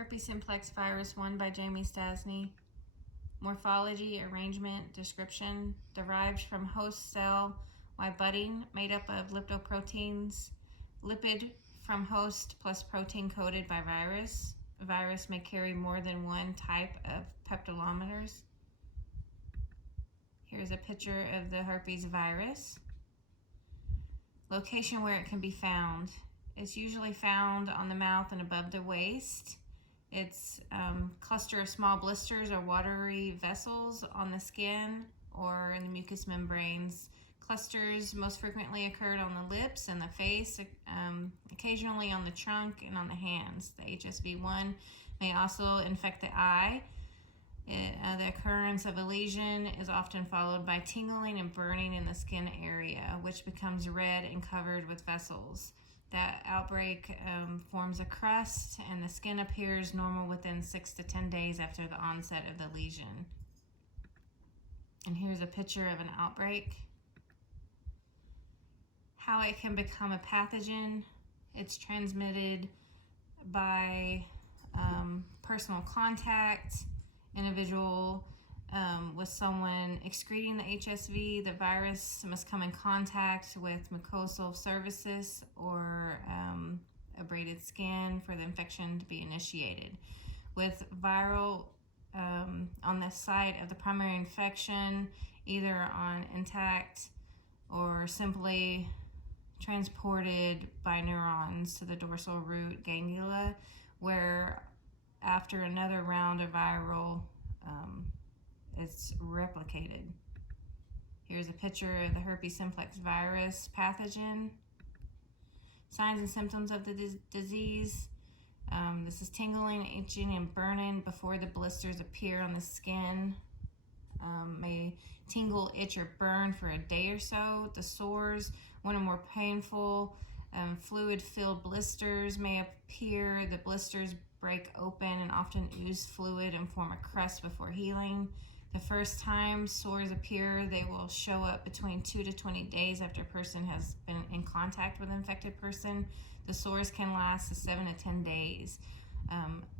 Herpes simplex virus 1 by Jamie Stasny. Morphology, arrangement, description. Derived from host cell Y budding, made up of lipoproteins. Lipid from host plus protein coded by virus. A virus may carry more than one type of peptidometers. Here's a picture of the herpes virus. Location where it can be found. It's usually found on the mouth and above the waist. It's cluster of small blisters or watery vessels on the skin or in the mucous membranes. Clusters most frequently occurred on the lips and the face, occasionally on the trunk and on the hands. The HSV1 may also infect the eye. The occurrence of a lesion is often followed by tingling and burning in the skin area, which becomes red and covered with vessels. That outbreak forms a crust, and the skin appears normal within 6 to 10 days after the onset of the lesion. And here's a picture of an outbreak. How it can become a pathogen. It's transmitted by personal contact. Individual with someone excreting the HSV, the virus must come in contact with mucosal surfaces or abraded skin for the infection to be initiated. With viral on the site of the primary infection, either on intact or simply transported by neurons to the dorsal root ganglia, where after another round of viral, it's replicated. Here's a picture of the herpes simplex virus pathogen. Signs and symptoms of the disease. This is tingling, itching, and burning before the blisters appear on the skin. May tingle, itch, or burn for a day or so. The sores, one or more painful, fluid-filled blisters may appear. The blisters break open and often ooze fluid and form a crust before healing. The first time sores appear, they will show up between 2 to 20 days after a person has been in contact with an infected person. The sores can last 7 to 10 days.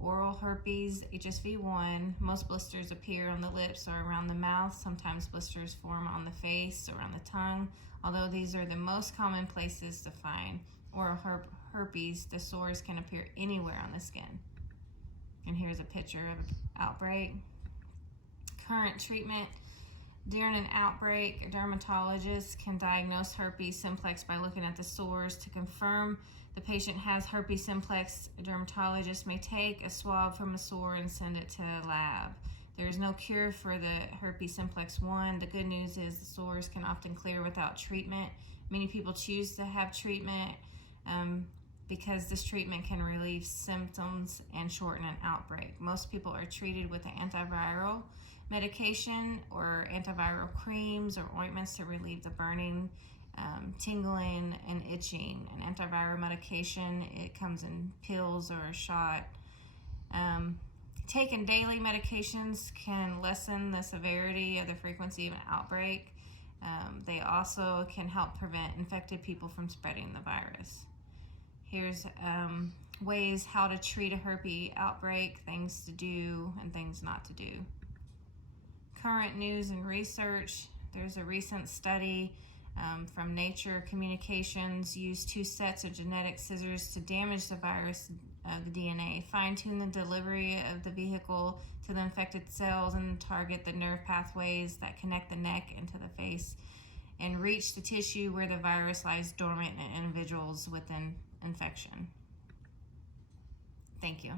Oral herpes, HSV1, most blisters appear on the lips or around the mouth. Sometimes blisters form on the face or on the tongue. Although these are the most common places to find oral herpes, the sores can appear anywhere on the skin. And here's a picture of an outbreak. Current treatment. During an outbreak, a dermatologist can diagnose herpes simplex by looking at the sores. To confirm the patient has herpes simplex, a dermatologist may take a swab from a sore and send it to a lab. There is no cure for the herpes simplex 1. The good news is the sores can often clear without treatment. Many people choose to have treatment because this treatment can relieve symptoms and shorten an outbreak. Most people are treated with an antiviral medication or antiviral creams or ointments to relieve the burning, tingling, and itching. An antiviral medication, it comes in pills or a shot. Taking daily medications can lessen the severity of the frequency of an outbreak. They also can help prevent infected people from spreading the virus. Here's ways how to treat a herpes outbreak, things to do and things not to do. Current news and research. There's a recent study from Nature Communications used 2 sets of genetic scissors to damage the virus, the DNA, fine-tune the delivery of the vehicle to the infected cells, and target the nerve pathways that connect the neck into the face, and reach the tissue where the virus lies dormant in individuals with an infection. Thank you.